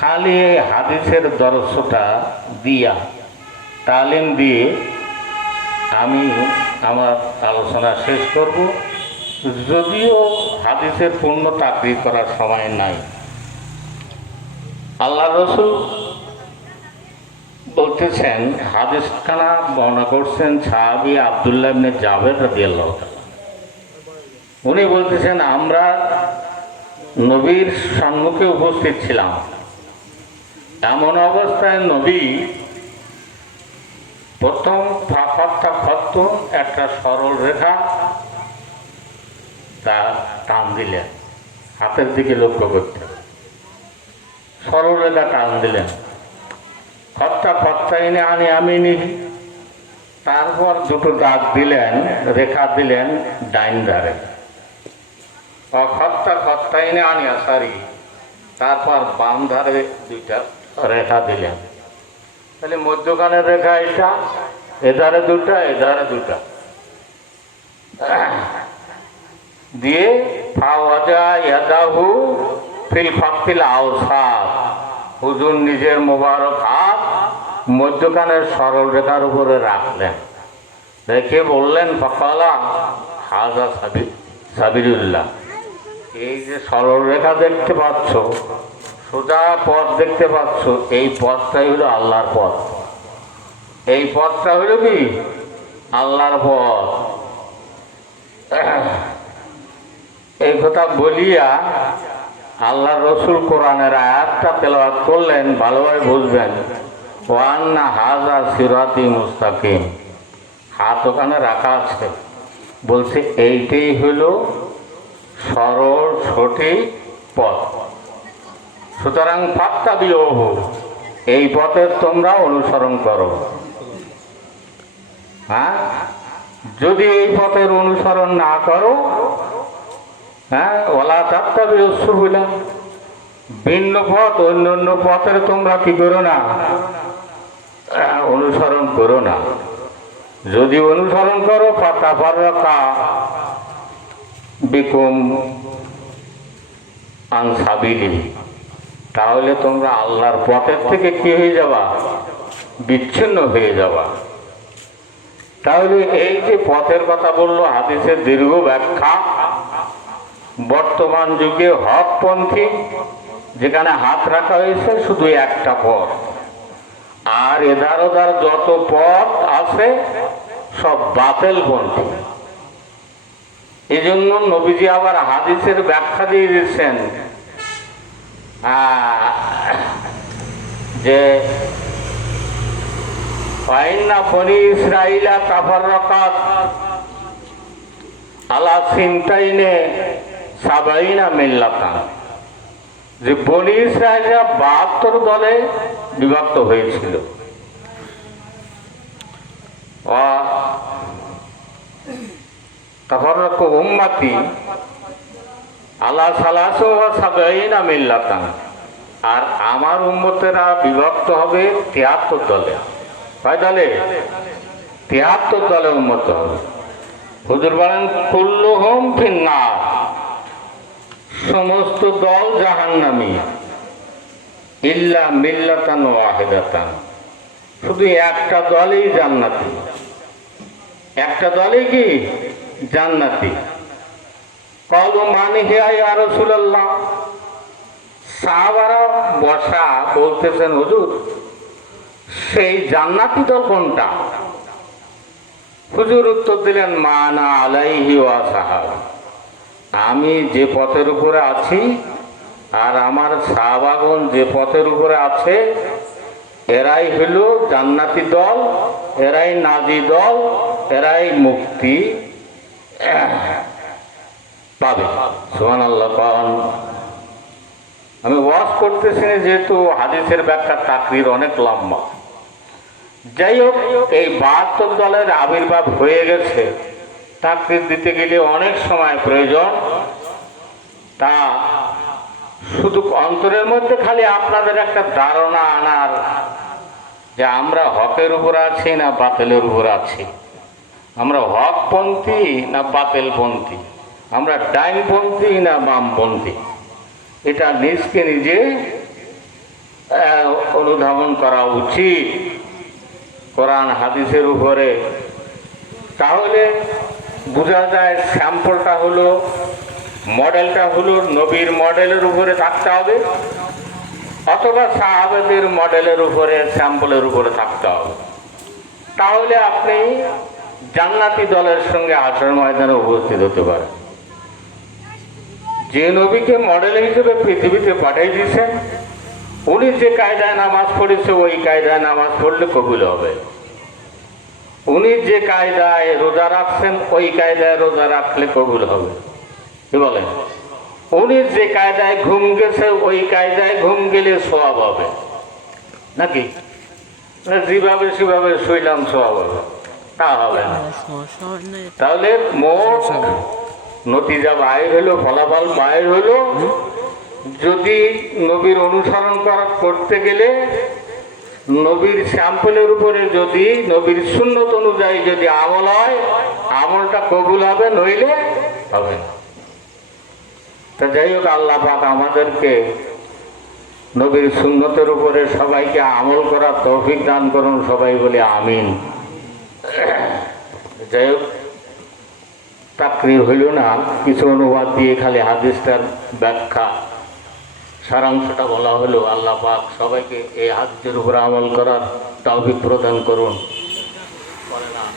খালি এই হাদিসের দর্শটা দিয়া তালিম দিয়ে আমি আমার আলোচনা শেষ করব, যদিও হাদিসের পূর্ণ তাকরির করার সময় নাই। আল্লাহ রসুল বলতেছেন, হাদিসখানা বর্ণনা করছেন সাহাবী আব্দুল্লাহ ইবনে জাবের রাদিয়াল্লাহু তাআলা। উনি বলতেছেন, আমরা নবীর সম্মুখে উপস্থিত ছিলাম। এমন অবস্থায় নবী প্রথম ফাঁকটা খত্তম একটা সরল রেখা তা টান দিলেন, হাতের দিকে লক্ষ্য করতে সরল রেখা টান দিলেন। খত্তা এনে আনি আমি নিই। তারপর দুটো দাগ দিলেন, রেখা দিলেন ডাইন ধারে। খত্তা এনে আনি আসারি, তারপর বাম ধারে দুইটা রেখা দিলেন। তাহলে মধ্যখানের রেখা এটা, এধারে দুটা এধারে দুটা দিয়ে ফাওয়াজা ইয়াদাহু ফিল ফাকিল আওসাত, হুজুর নিজের মোবারক হাত মধ্যখানের সরল রেখার উপরে রাখলেন। রেখে বললেন, ফাকালা হাযা সাবিলুল্লাহ, এই যে সরল রেখা দেখতে পাচ্ছ, সোজা পথ দেখতে পাচ্ছ, এই পথটাই হলো আল্লাহর পথ। এই পথটা হলো কি? আল্লাহর পথ। এই কথা বলিয়া আল্লাহ রসুল কোরআনের আয়াতটা তেলাওয়াত করলেন, ভালোভাবে বুঝবেন। ওয়ান্না হাযা সিরাতি মুস্তাকিম, হাত ওখানে রাখা আছে, বলছে এইটাই হলো সরল সঠিক পথ। সুতরাং ফাত্তাবিউহু, এই পথের তোমরা অনুসরণ করো। হ্যাঁ, যদি এই পথের অনুসরণ না করো, হ্যাঁ, ওয়ালা তাত্তাবিউস সুবুলা, ভিন্ন পথ অন্য পথের তোমরা কি করো না, অনুসরণ করো না। যদি অনুসরণ করো, ফাতাফাররাকা বিকুম আন সাবিলিহি, তাহলে তোমরা আল্লাহর পথের থেকে কি হয়ে যাবা? বিচ্ছিন্ন হয়ে যাবা। তাহলে এই যে পথের কথা বললো, হাদিসের দীর্ঘ ব্যাখ্যা। বর্তমান যুগে হকপন্থী, যেখানে হাত রাখা হয়েছে শুধু একটা পথ, আর এধার ওধার যত পথ আছে সব বাতিলপন্থী। এই জন্য নবীজি আবার হাদিসের ব্যাখ্যা দিয়ে দিচ্ছেন যে ফাইন্না বনি ইসরাইলা তাফাররাকাত আলা সিনতাইনে সাবাইনা মিল্লাতান, যে বনি ইসরাইলরা 72 দলে বিভক্ত হয়েছিল। তাফাররাকু উম্মতি আলা সালাসু ওয়া সাবাইনা মিল্লাতান, আর আমার উম্মতেরা বিভক্ত হবে 73 দলে। কয় দলে? 73 দলে উম্মত হবে। হুজুর বলেন, কুল্লুহুম ফিন্নার, সমস্ত দল জাহান্নামী, ইল্লা মিল্লাতান ওয়াহিদাতান, শুধু একটা দলই জান্নাতি। একটা দলই কি জান্নাতি। ক্বালু মান হিয়া ইয়া রাসূলুল্লাহ, সাহাবারা বসা বলতেছেন, হুজুর সেই জান্নাতি দল কোনটা? হুজুর উত্তর দিলেন, মানা আলাইহি ওয়া সাহাবা, আমি যে পথের উপরে আছি আর আমার সাহাবাগণ যে পথের উপরে আছে, এরাই হলো জান্নাতি দল, এরাই নাজি দল, এরাই মুক্তি পাবে। সুবহানাল্লাহ। আমি ওয়াজ করতেছি যেহেতু হাদিসের ব্যাখ্যা তাকরীর অনেক লম্বা। যাই হোক, এই 72 দলের আবির্ভাব হয়ে গেছে, তাকরীর দিতে গেলে অনেক সময় প্রয়োজন। তা শুধু অন্তরের মধ্যে খালি আপনাদের একটা ধারণা আনার, যে আমরা হকের উপর আছি না বাতিলের উপর আছি, আমরা হকপন্থী না বাতিলপন্থী, আমরা ডাইনপন্থী না বামপন্থী, এটা নিজকে নিজে অনুধাবন করা উচিত কোরআন হাদিসের উপরে। তাহলে বোঝা যায় স্যাম্পলটা হলো, মডেলটা হলো নবীর মডেলের উপরে থাকতে হবে, অথবা সাহাবাদের মডেলের উপরে, স্যাম্পলের উপরে থাকতে হবে। তাহলে আপনি জান্নাতি দলের সঙ্গে হাশর ময়দানে উপস্থিত হতে পারেন। যে নবীকে মডেল হিসেবে পৃথিবীতে পাঠিয়ে দিয়েছেন, উনি যে কায়দায় নামাজ পড়েছে ওই কায়দায় নামাজ পড়লে কবুল হবে। উনি যে কায়দায় রোজা রাখছেন ওই কায়দায় রোজা রাখলে কবুল হবে। কি বলেন? উনি যে কায়দায় ঘুম গেছে ওই কায়দায় ঘুম গেলে সওয়াব হবে নাকি? যেভাবে সেভাবে শুইলাম সওয়াব হবে, তা হবে না। তাহলে মোট নতিজা বাইর হলো, ফলাফল বাইর হলো, যদি নবীর অনুসরণ করতে গেলে নবীর স্যাম্পলের উপরে, যদি নবীর সুন্নত অনুযায়ী যদি আমল হয়, আমলটা কবুল হবে, নইলে হবে না। তা যাই হোক, আল্লাহ পাক আমাদেরকে নবীর সুন্নতের উপরে সবাইকে আমল করার তৌফিক দান করুন, সবাই বলে আমিন। যাই হোক, তাকরীর হইল না, কিছু অনুবাদ দিয়ে খালি হাদিসটার ব্যাখ্যা সারাংশটা বলা হলো। আল্লাহ পাক সবাইকে এই হাদিসের উপরে আমল করার তৌফিক প্রদান করুন। বলেন।